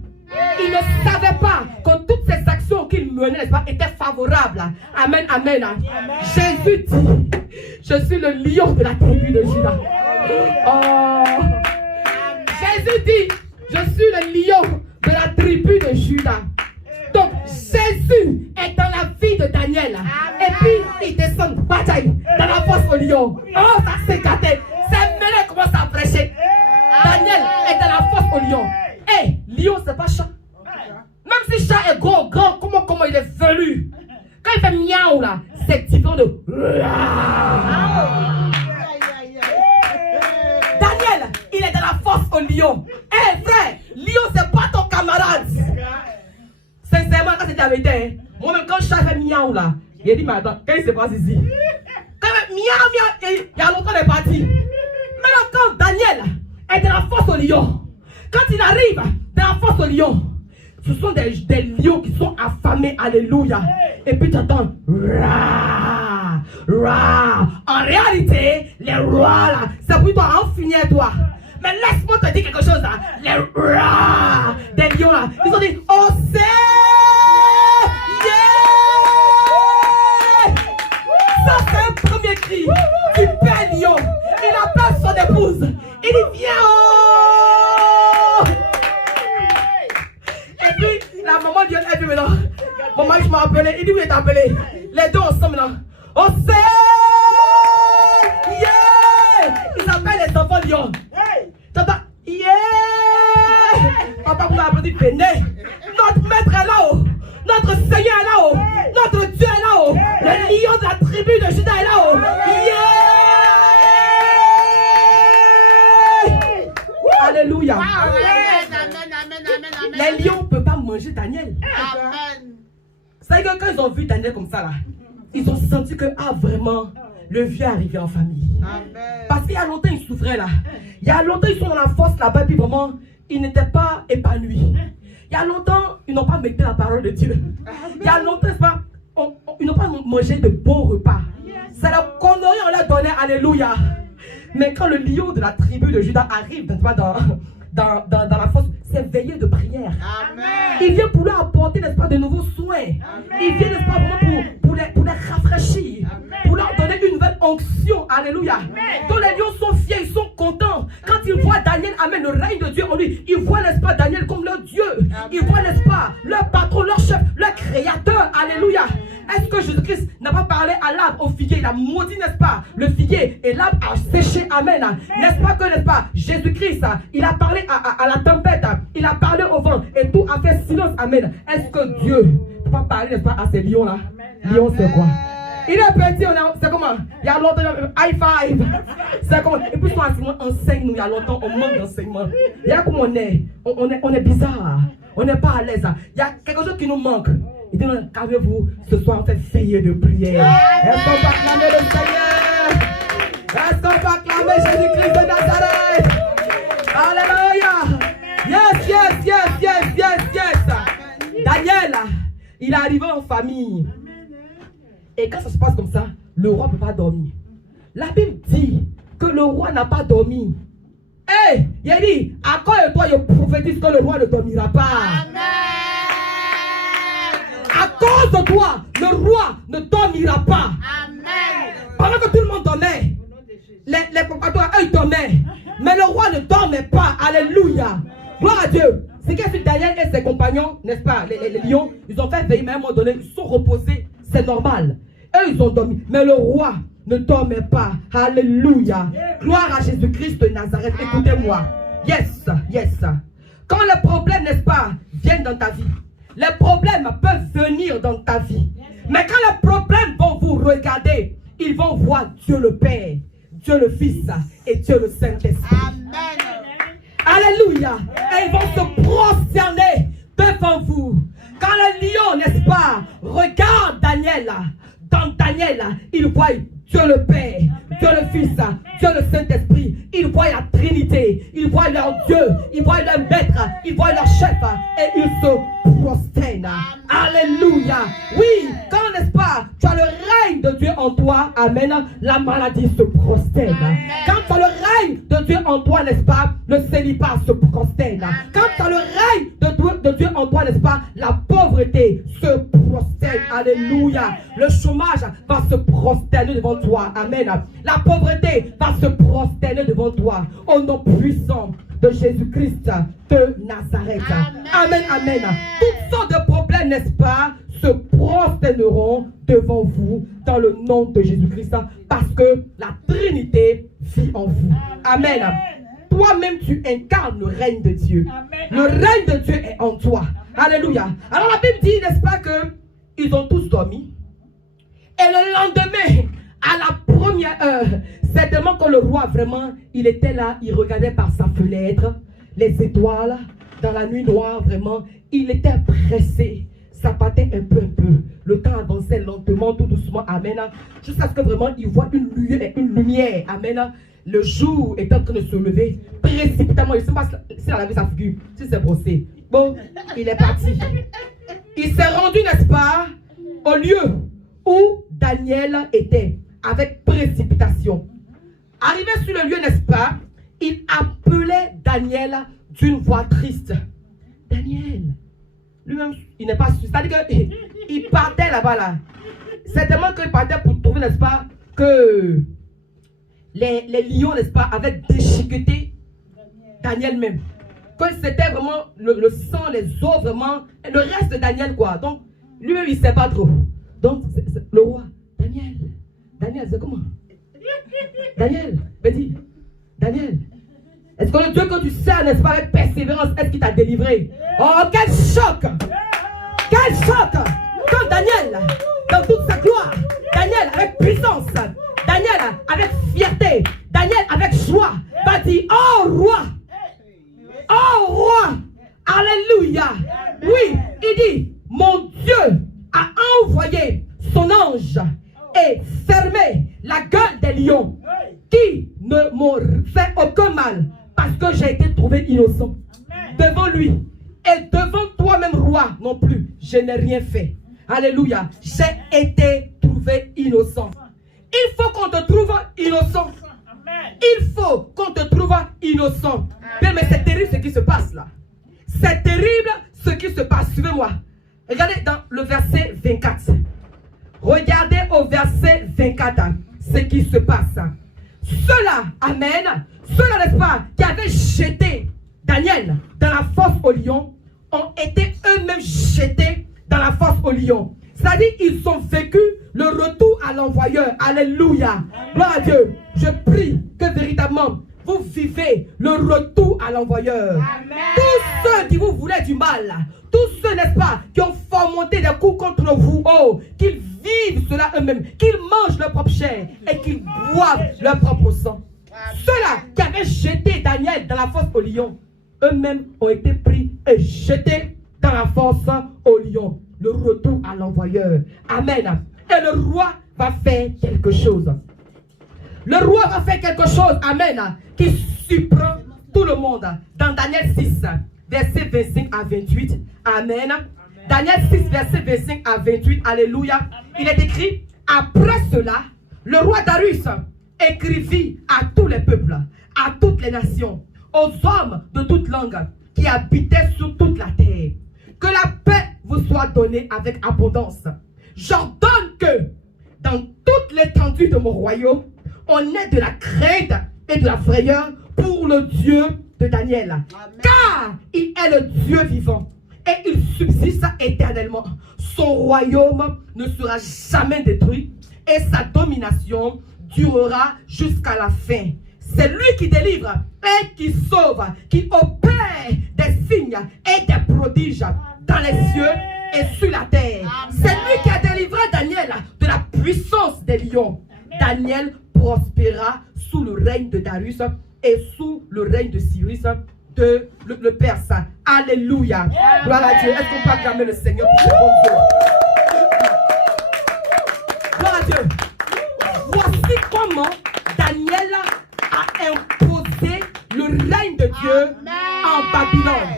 Il ne savait pas que toutes ces actions qu'il menait étaient favorables. Amen, amen. Jésus dit, je suis le lion de la tribu de Juda. Oh. Jésus dit, je suis le lion de la tribu de Juda. Donc Jésus est dans la vie de Daniel. Et puis il descend, bataille, dans la fosse au lion. Oh, ça s'est gâté. C'est mêlé commence à prêcher. Daniel est dans la fosse au lion. Hey, lion c'est pas chat. Même si chat est grand, comment il est velu. Quand il fait miaou là, c'est différent de... Daniel, il est dans la fosse au lion. Hey frère, lion c'est pas ton camarade. Sincèrement, quand c'était avec toi, moi-même quand chat fait miaou là, il a dit, mais attends, quand il se passe ici? Quand il fait miaou, il y a longtemps il est parti. Maintenant quand Daniel est dans la fosse au lion, quand il arrive dans la fosse au lion, ce sont des lions qui sont affamés, alléluia. Et puis tu entends, rah, rah. En réalité, les rois là, c'est pour toi en finir toi. Mais laisse-moi te dire quelque chose là. Les rah des lions là, ils ont dit, oh c'est yeah. Ça c'est un premier cri du père lion. Il appelle son épouse. Il dit, viens oh. Et puis la maman lion, elle dit maintenant, maman je m'ai appelé, il dit où il est appelé. Les deux ensemble là. Oh c'est yeah. Ils appellent les enfants lions. Tata, yeah. Papa vous a applaudi péné. Notre maître est là-haut. Notre Seigneur est là-haut. Notre Dieu est là-haut. Le lion de la tribu de Juda est là-haut. Yeah. Alléluia. Les lions ne peuvent pas manger Daniel. Amen. C'est que quand ils ont vu Daniel comme ça là, ils ont senti que vraiment le vieux est arrivé en famille. Amen. Parce qu'il y a longtemps ils souffraient là. Il y a longtemps ils sont dans la force là-bas, puis vraiment ils n'étaient pas épanouis. Il y a longtemps ils n'ont pas médité la parole de Dieu. Il y a longtemps ils n'ont pas mangé de bons repas. C'est la connerie on leur donnait, alléluia. Mais quand le lion de la tribu de Juda arrive, n'est-ce pas, dans la fosse, c'est veillée de prière. Amen. Il vient pour leur apporter, n'est-ce pas, de nouveaux soins. Amen. Il vient, n'est-ce pas, vraiment pour les rafraîchir. Amen. Pour leur donner une nouvelle onction. Alléluia. Amen. Donc les lions sont fiers, ils sont contents. Quand ils voient Daniel amène le règne de Dieu en lui, ils voient, n'est-ce pas, Daniel comme leur Dieu. Amen. Ils voient, n'est-ce pas, leur patron, leur chef, leur créateur. Alléluia. Est-ce que Jésus-Christ n'a pas parlé à l'arbre, au figuier? Il a maudit, n'est-ce pas, le figuier, et l'arbre a séché. Amen. N'est-ce pas que, n'est-ce pas, Jésus-Christ, il a parlé à la tempête, il a parlé au vent, et tout a fait silence. Amen. Est-ce que Dieu ne peut pas parler, n'est-ce pas, à ces lions-là? Lion, c'est quoi? Il est petit, c'est comment? Il y a longtemps, high five. C'est comment? Et puis, on enseigne-nous, il y a longtemps, on manque d'enseignement. Il y a comme on est bizarre, on n'est pas à l'aise. Il y a quelque chose qui nous manque. Il dit, calmez-vous, ce soir on fait veiller de prière. Est-ce qu'on va acclamer le Seigneur? Est-ce qu'on va acclamer Jésus-Christ de Nazareth? Alléluia! Yes, yes, yes, yes, yes, yes. Daniel, il est arrivé en famille. Et quand ça se passe comme ça, le roi ne peut pas dormir. La Bible dit que le roi n'a pas dormi. Hé, il a dit, à quoi et toi je prophétise que le roi ne dormira pas? Amen. À cause de toi, le roi ne dormira pas. Amen. Pendant que tout le monde dormait, les propriétaires, eux, ils dormaient. Mais le roi ne dormait pas. Alléluia. Gloire à Dieu. C'est que Daniel et ses compagnons, n'est-ce pas, les lions, ils ont fait veiller, mais à un moment donné, ils sont reposés. C'est normal. Eux, ils ont dormi. Mais le roi ne dormait pas. Alléluia. Gloire à Jésus-Christ de Nazareth. Écoutez-moi. Yes, yes. Quand les problèmes, n'est-ce pas, viennent dans ta vie, les problèmes peuvent venir dans ta vie. Mais quand les problèmes vont vous regarder, ils vont voir Dieu le Père, Dieu le Fils et Dieu le Saint-Esprit. Amen. Alléluia. Et ils vont se prosterner devant vous. Quand le lion, n'est-ce pas, regarde Daniel, dans Daniel, il voit Dieu le Père, Dieu le Fils, Dieu le Saint-Esprit. Ils voient la Trinité, ils voient leur Dieu, ils voient leur maître, ils voient leur chef et ils se prosternent. Alléluia. Oui, quand, n'est-ce pas, tu as le règne de Dieu en toi, amen, la maladie se prosterne. Quand tu as le règne de Dieu en toi, n'est-ce pas, le célibat se prosterne. Quand tu as le règne de Dieu en toi, n'est-ce pas, la pauvreté se prosterne. Alléluia. Le chômage va se prosterner devant toi. Amen. La pauvreté va se prosterner devant toi. Au nom puissant de Jésus-Christ de Nazareth. Amen, amen. Toutes sortes de problèmes, n'est-ce pas, se prosterneront devant vous dans le nom de Jésus-Christ parce que la Trinité vit en vous. Amen. Toi-même, tu incarnes le règne de Dieu. Le règne de Dieu est en toi. Alléluia. Alors la Bible dit, n'est-ce pas, que ils ont tous dormi. Et le lendemain, à la première heure, certainement que le roi, vraiment, il était là, il regardait par sa fenêtre, les étoiles, dans la nuit noire, vraiment, il était pressé. Ça partait un peu. Le temps avançait lentement, tout doucement, amen. Jusqu'à ce que vraiment, il voit une lumière, amen. Le jour est en train de se lever, précipitamment, il ne sait pas s'il a lavé sa figure, si c'est brossé. Bon, il est parti. Il s'est rendu, n'est-ce pas, au lieu où Daniel était, avec précipitation. Arrivé sur le lieu, n'est-ce pas, il appelait Daniel d'une voix triste. Daniel, lui-même, il n'est pas sûr. C'est-à-dire qu'il partait là-bas, là. Certainement qu'il partait pour trouver, n'est-ce pas, que les lions, n'est-ce pas, avaient déchiqueté Daniel même. Que c'était vraiment le sang, les os, vraiment, et le reste de Daniel, quoi. Donc, lui-même, il ne sait pas trop. Donc, le roi, Daniel, c'est comment? Daniel, petit, Daniel, est-ce que le Dieu que tu sers, n'est-ce pas, avec persévérance, est-ce qu'il t'a délivré? Oh, quel choc! Quel choc! Quand Daniel, dans toute sa gloire, Daniel avec puissance, Daniel avec fierté, Daniel avec joie, va dire, oh roi! Oh roi! Alléluia! Oui, il dit, mon Dieu a envoyé son ange et fermé la gueule des lions qui ne m'ont fait aucun mal parce que j'ai été trouvé innocent devant lui et devant toi-même roi non plus. Je n'ai rien fait. Alléluia. J'ai été trouvé innocent. Il faut qu'on te trouve innocent. Il faut qu'on te trouve innocent. Bien, mais c'est terrible ce qui se passe là. C'est terrible ce qui se passe. Suivez-moi. Regardez dans le verset 24. Regardez au verset 24 ce qui se passe. Ceux-là, amen, ceux-là, n'est-ce pas, qui avaient jeté Daniel dans la fosse au lion, ont été eux-mêmes jetés dans la fosse au lion. C'est-à-dire ils ont vécu le retour à l'envoyeur. Alléluia. Gloire à Dieu. Je prie que véritablement vous vivez le retour à l'envoyeur. Tous ceux qui vous voulaient du mal, tous ceux, n'est-ce pas, qui ont fomenté des coups contre vous, oh, qu'ils vivent cela eux-mêmes, qu'ils mangent leur propre chair et qu'ils boivent leur propre sang. Ceux-là qui avaient jeté Daniel dans la fosse au lion, eux-mêmes ont été pris et jetés dans la fosse au lion. Le retour à l'envoyeur. Amen. Et le roi va faire quelque chose. Le roi va faire quelque chose, amen, qui surprend tout le monde. Dans Daniel 6, verset 25 à 28, amen. Daniel 6, verset 25 à 28, alléluia. Il est écrit, après cela, le roi Darius écrivit à tous les peuples, à toutes les nations, aux hommes de toute langue qui habitaient sur toute la terre, que la paix vous soit donnée avec abondance. J'ordonne que dans toute l'étendue de mon royaume, on ait de la crainte et de la frayeur pour le Dieu de Daniel. Amen. Car il est le Dieu vivant et il subsiste éternellement. Son royaume ne sera jamais détruit et sa domination durera jusqu'à la fin. C'est lui qui délivre et qui sauve, qui opère des signes et des prodiges dans les cieux et sur la terre. C'est lui qui a délivré Daniel de la puissance des lions. Daniel prospéra sous le règne de Darius et sous le règne de Cyrus, le Perse. Alléluia. Gloire à Dieu. Est-ce qu'on peut acclamer le Seigneur pour ce bon Dieu? Gloire à Dieu. Voici comment Daniel a imposé le règne de Dieu en Babylone.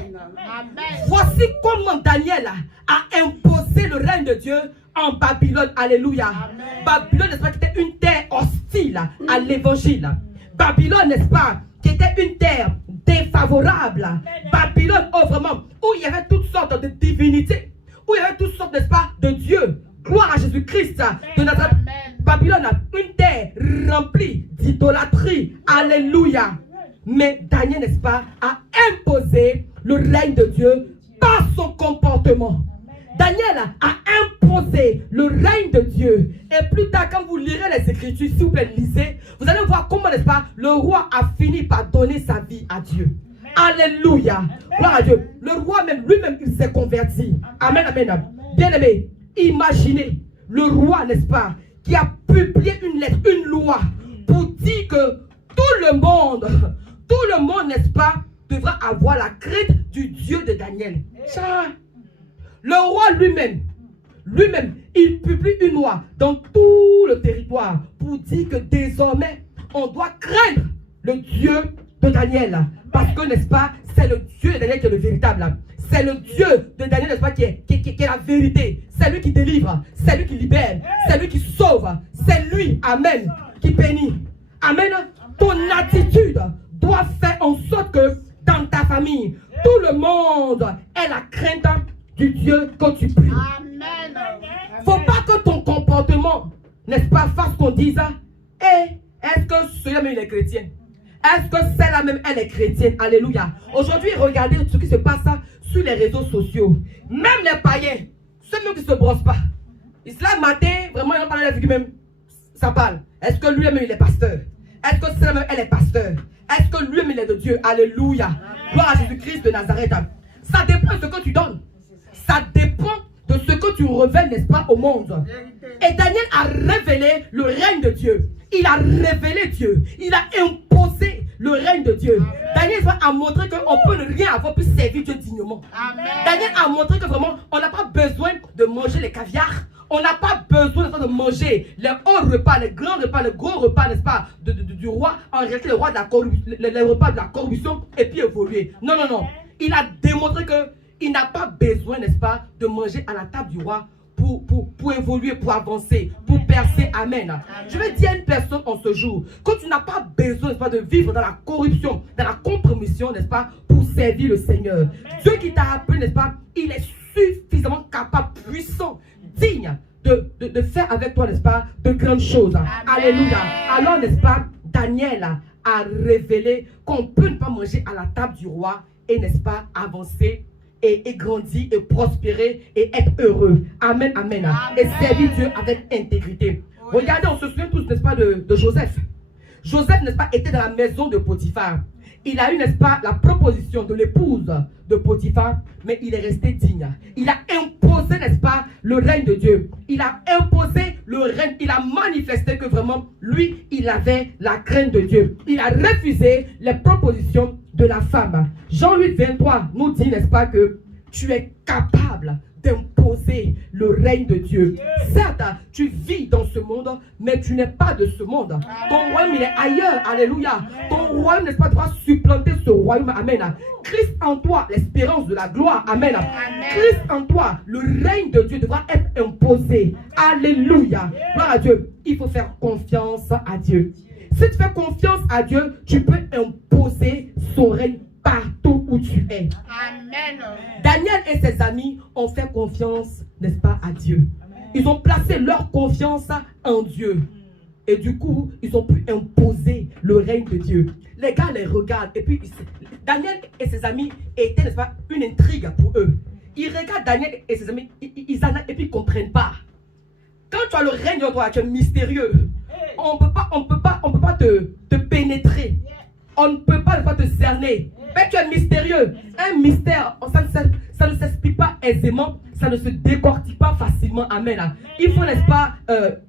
Voici comment Daniel a imposé le règne de Dieu en Babylone. Alléluia. Amen. Babylone, n'est-ce pas, qui était une terre hostile à l'évangile. Babylone, n'est-ce pas, qui était une terre défavorable. Babylone, oh vraiment, où il y avait toutes sortes de divinités, où il y avait toutes sortes, n'est-ce pas, de dieux. Gloire à Jésus-Christ de Nazareth. Babylone, une terre remplie d'idolâtrie. Alléluia. Mais Daniel, n'est-ce pas, a imposé le règne de Dieu par son comportement. Daniel a imposé le règne de Dieu. Et plus tard, quand vous lirez les Écritures, s'il vous plaît, lisez, vous allez voir comment, n'est-ce pas, le roi a fini par donner sa vie à Dieu. Alléluia. Gloire à Dieu. Le roi même, lui-même, il s'est converti. Amen, amen. Bien-aimé, imaginez le roi, n'est-ce pas, qui a publié une lettre, une loi, pour dire que tout le monde, n'est-ce pas, devra avoir la crainte du Dieu de Daniel. Ça, le roi lui-même, il publie une loi dans tout le territoire pour dire que désormais, on doit craindre le Dieu de Daniel. Parce que, n'est-ce pas, c'est le Dieu de Daniel qui est le véritable. C'est le Dieu de Daniel, n'est-ce pas, qui est la vérité. C'est lui qui délivre, c'est lui qui libère, c'est lui qui sauve, c'est lui, amen, qui bénit. Amen. Ton attitude doit faire en sorte que dans ta famille, tout le monde ait la crainte du Dieu que tu pries. Amen. Faut pas que ton comportement, n'est-ce pas, fasse qu'on dise, est-ce que celui-là même il est chrétien? Est-ce que celle-là même elle est chrétienne? Alléluia. Aujourd'hui, regardez ce qui se passe sur les réseaux sociaux. Même les païens, ceux-mêmes qui ne se brossent pas. Islam matin, vraiment, ils ont parlé de la vie même. Ça parle. Est-ce que lui-même il est pasteur? Est-ce que celle-là même elle est pasteur? Est-ce que lui-même il est de Dieu? Alléluia. Gloire à Jésus-Christ de Nazareth. Ça dépend de ce que tu donnes. Ça dépend de ce que tu révèles, n'est-ce pas, au monde. Et Daniel a révélé le règne de Dieu. Il a révélé Dieu. Il a imposé le règne de Dieu. Daniel a montré qu'on ne peut rien avoir pour servir Dieu dignement. Amen. Daniel a montré que vraiment, on n'a pas besoin de manger les caviars. On n'a pas besoin de manger les hauts repas, les grands repas, les gros repas, n'est-ce pas, du roi. En réalité, le roi de la corruption, les repas de la corruption et puis évoluer. Non, non, non. Il a démontré qu'il n'a pas besoin, n'est-ce pas, de manger à la table du roi pour pour évoluer, pour avancer, pour percer. Amen. Je vais dire à une personne en ce jour que tu n'as pas besoin, n'est-ce pas, de vivre dans la corruption, dans la compromission, n'est-ce pas, pour servir le Seigneur. Dieu qui t'a appelé, n'est-ce pas, il est suffisamment capable, puissant, digne de faire avec toi, n'est-ce pas, de grandes choses. Alléluia. Alors, n'est-ce pas, Daniel a révélé qu'on peut ne pas manger à la table du roi et, n'est-ce pas, avancer et grandir et prospérer et être heureux. Amen, amen. Et servir Dieu avec intégrité. Regardez, on se souvient tous, n'est-ce pas, de Joseph. Joseph, n'est-ce pas, était dans la maison de Potiphar. Il a eu, n'est-ce pas, la proposition de l'épouse de Potiphar, mais il est resté digne. Il a imposé, n'est-ce pas, le règne de Dieu. Il a imposé le règne. Il a manifesté que vraiment, lui, il avait la crainte de Dieu. Il a refusé les propositions de la femme. Jean 8, 23 nous dit, n'est-ce pas, que tu es capable d'imposer le règne de Dieu. Certes, tu vis dans ce monde, mais tu n'es pas de ce monde. Ton royaume, il est ailleurs. Alléluia. Ton royaume, n'est-ce pas, doit supplanter ce royaume. Amen. Christ en toi, l'espérance de la gloire. Amen. Christ en toi, le règne de Dieu devra être imposé. Alléluia. Gloire à Dieu. Il faut faire confiance à Dieu. Si tu fais confiance à Dieu, tu peux imposer son règne partout où tu es. Amen. Daniel et ses amis ont fait confiance, n'est-ce pas, à Dieu. Ils ont placé leur confiance en Dieu. Et du coup, ils ont pu imposer le règne de Dieu. Les gars les regardent. Et puis, Daniel et ses amis étaient, n'est-ce pas, une intrigue pour eux. Ils regardent Daniel et ses amis, ils analysent et puis ils ne comprennent pas. Quand tu as le règne de toi, tu es mystérieux. On ne peut pas te pénétrer. On ne peut pas te cerner. Mais tu es mystérieux. Un mystère, ça ne s'explique pas aisément. Ça ne se décortique pas facilement. Amen. Il faut, n'est-ce pas,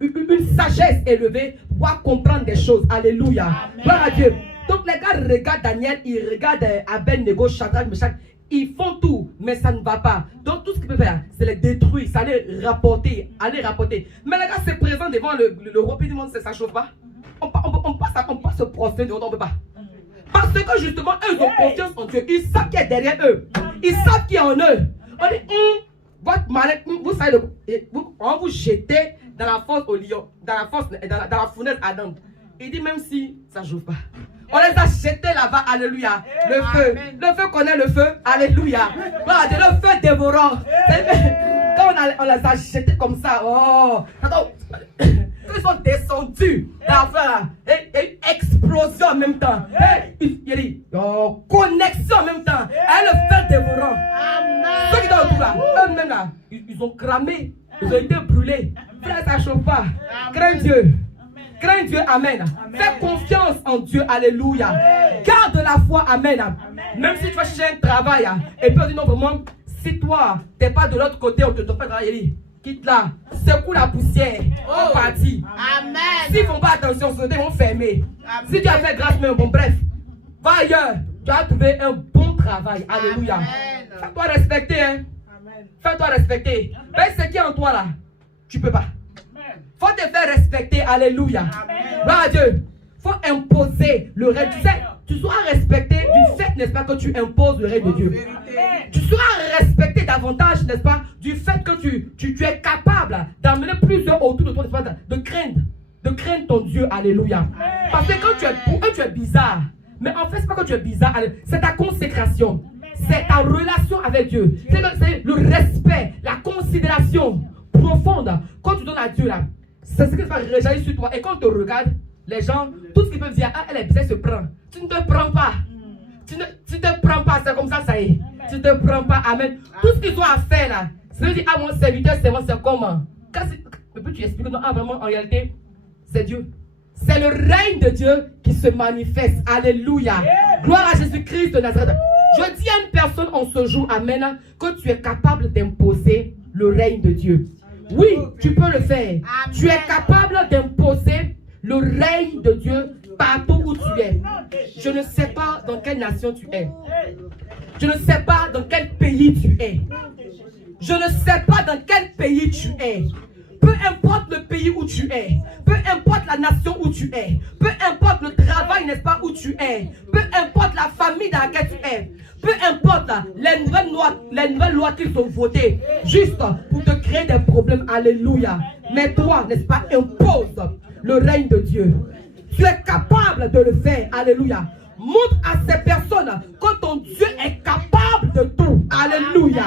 une sagesse élevée pour pouvoir comprendre des choses. Alléluia. Gloire à Dieu. Donc les gars regardent Daniel, ils regardent Abed-Nego, Shadrach, Meshach. Ils font tout, mais ça ne va pas. Donc tout ce qu'ils peuvent faire, c'est les détruire, ça les rapporter, aller rapporter. Mais les gars se présentent devant le roi, puis du monde, ça ne chauffe pas. On peut pas se prosterner devant, on ne peut pas. Parce que justement, eux ont confiance en Dieu. Ils savent qui est derrière eux. Ils savent qui est en eux. On dit, votre mallette, vous savez, on vous jeter dans la fosse au lion, dans la fournaise ardente. Il dit, même si ça ne chauffe pas. On les a jetés là-bas, alléluia. Le feu. Le feu connaît le feu, alléluia. Voilà, le feu dévorant. Quand on les a jetés comme ça, oh, ils sont descendus dans la flamme, et explosion en même temps. Il dit, oh, connexion en même temps. Et le feu dévorant. Ceux qui sont autour là, eux-mêmes là, ils ont cramé, ils ont été brûlés. Frère, ça ne chauffe pas. Crains Dieu. Crains Dieu, amen. Fais confiance en Dieu, alléluia. Garde la foi, amen. Même si tu vas chercher un travail, et puis on dit non, vraiment, si toi, tu n'es pas de l'autre côté, on te fait travailler. Quitte là, secoue la poussière, on partit. Amen. S'ils ne font pas attention, ils vont fermer. Si tu as fait grâce, mais bon, bref, va ailleurs. Tu as trouvé un bon travail, alléluia. Fais-toi respecter, hein. Fais-toi respecter. Mais ce qui est en toi là, tu ne peux pas. Faut te faire respecter, alléluia. Gloire à Dieu. Faut imposer le règne. Tu sais, tu seras respecté du fait, n'est-ce pas, que tu imposes le règne de Dieu. Tu seras respecté davantage, n'est-ce pas, du fait que tu es capable d'amener plusieurs autour de toi, n'est-ce pas, de craindre ton Dieu, alléluia. Parce que quand pour eux, tu es bizarre. Mais en fait, ce n'est pas que tu es bizarre, c'est ta consécration. C'est ta relation avec Dieu. C'est le respect, la considération profonde. Quand tu donnes à Dieu là, c'est ce qui va rejaillir sur toi. Et quand on te regarde, les gens, tout ce qu'ils peuvent dire, ah, elle est bizarre, se prend. Tu ne te prends pas. Tu ne te prends pas, c'est comme ça, ça y est. Tu ne te prends pas, amen. Tout ce qu'ils ont à faire là, c'est de dire, ah, mon serviteur, c'est comment. Mais puis tu expliques, non, ah, vraiment, en réalité, c'est Dieu. C'est le règne de Dieu qui se manifeste. Alléluia. Gloire à Jésus-Christ de Nazareth. Je dis à une personne en ce jour, amen, que tu es capable d'imposer le règne de Dieu. Oui, tu peux le faire. Amen. Tu es capable d'imposer le règne de Dieu partout où tu es. Je ne sais pas dans quelle nation tu es. Je ne sais pas dans quel pays tu es. Je ne sais pas dans quel pays tu es. Peu importe le pays où tu es, peu importe la nation où tu es, peu importe le travail, n'est-ce pas, où tu es, peu importe la famille dans laquelle tu es, peu importe les nouvelles lois qu'ils ont votées, juste pour te créer des problèmes, alléluia. Mais toi, n'est-ce pas, impose le règne de Dieu. Tu es capable de le faire, alléluia. Montre à ces personnes que ton Dieu est capable de tout, alléluia.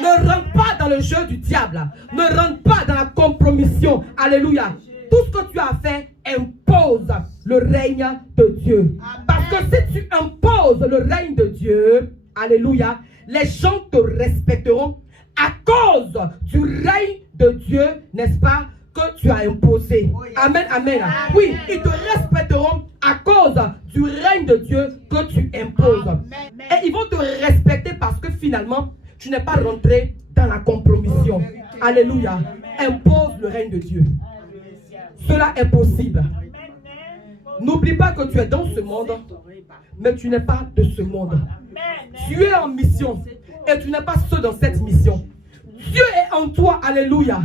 Ne rentre pas dans le jeu du diable. Ne rentre pas dans la compromission. Alléluia. Tout ce que tu as fait, impose le règne de Dieu. Parce que si tu imposes le règne de Dieu, alléluia, les gens te respecteront à cause du règne de Dieu, n'est-ce pas, que tu as imposé. Amen, amen. Oui, ils te respecteront à cause du règne de Dieu que tu imposes. Et ils vont te respecter parce que finalement, tu n'es pas rentré dans la compromission. Alléluia. Impose le règne de Dieu. Cela est possible. N'oublie pas que tu es dans ce monde, mais tu n'es pas de ce monde. Tu es en mission et tu n'es pas seul dans cette mission. Dieu est en toi. Alléluia.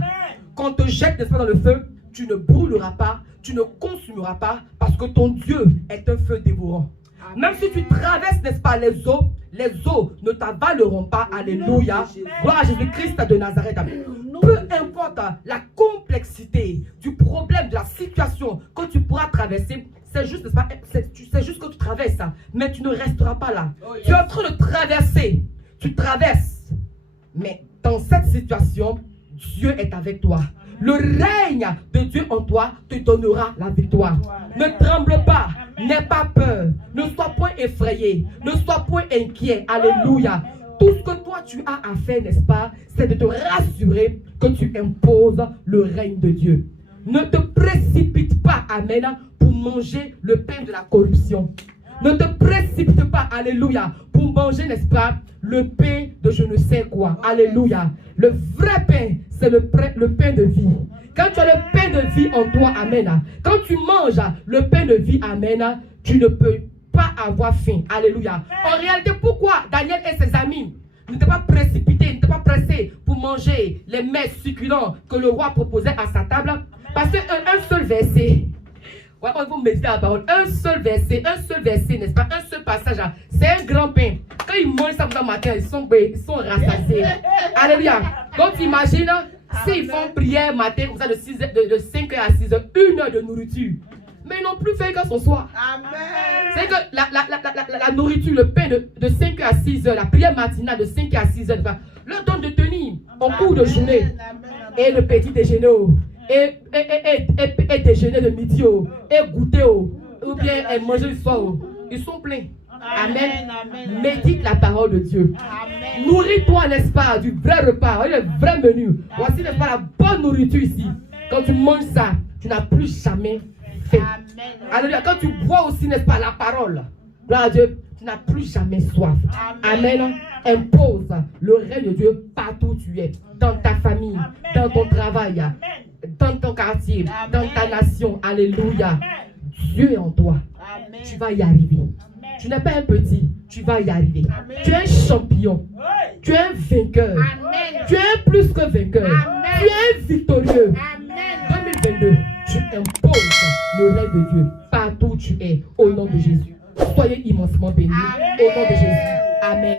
Quand on te jette, n'est-ce pas, dans le feu, tu ne brûleras pas, tu ne consumeras pas, parce que ton Dieu est un feu dévorant. Même si tu traverses, n'est-ce pas, les eaux ne t'avaleront pas. Alléluia. Gloire à Jésus-Christ de Nazareth. Peu importe la complexité du problème, de la situation que tu pourras traverser, c'est juste, n'est-ce pas, c'est juste que tu traverses, mais tu ne resteras pas là. Tu es en train de traverser, tu traverses, mais dans cette situation, Dieu est avec toi. Le règne de Dieu en toi te donnera la victoire. Ne tremble pas, n'aie pas peur, ne sois point effrayé, ne sois point inquiet. Alléluia. Tout ce que toi tu as à faire, n'est-ce pas, c'est de te rassurer que tu imposes le règne de Dieu. Ne te précipite pas, amen, pour manger le pain de la corruption. Ne te précipite pas, alléluia, pour manger, n'est-ce pas, le pain de je ne sais quoi. Alléluia. Le vrai pain, c'est le pain de vie. Quand tu as le pain de vie en toi, amen, quand tu manges le pain de vie, amen, tu ne peux pas avoir faim. Alléluia. En réalité, pourquoi Daniel et ses amis n'étaient pas précipités, n'étaient pas pressés pour manger les mets succulents que le roi proposait à sa table? Parce qu'un seul verset, ouais, on va méditer la parole. Un seul verset, n'est-ce pas? Un seul passage, c'est un grand pain. Quand ils mangent ça le matin, ils sont rassasiés. Alléluia. Donc imagine, s'ils font prière matin, comme ça, de 5h à 6h, 1 heure de nourriture. Mais ils n'ont plus fait qu'à son soir. C'est que la nourriture, le pain de 5h à 6h, la prière matinale de 5h à 6h, leur donne de tenir en cours de journée. Et le petit déjeuner. Et déjeuner de midi, et goûter, ou bien manger le soir. Ils sont pleins. Amen. Médite la parole de Dieu. Nourris-toi, n'est-ce pas, du vrai repas, le vrai menu. Voici, n'est-ce pas, la bonne nourriture ici. Quand tu manges ça, tu n'as plus jamais faim. Alléluia. Quand tu bois aussi, n'est-ce pas, la parole, gloire à Dieu, tu n'as plus jamais soif. Amen. Impose le règne de Dieu partout où tu es. Dans ta famille, dans ton travail, dans ton quartier, dans ta nation. Alléluia. Dieu est en toi. Tu vas y arriver. Tu n'es pas un petit, tu vas y arriver. Tu es un champion. Tu es un vainqueur. Tu es un plus que vainqueur. Tu es un victorieux. 2022, tu imposes le règne de Dieu partout où tu es. Au nom de Jésus. Soyez immensément bénis. Au nom de Jésus. Amen.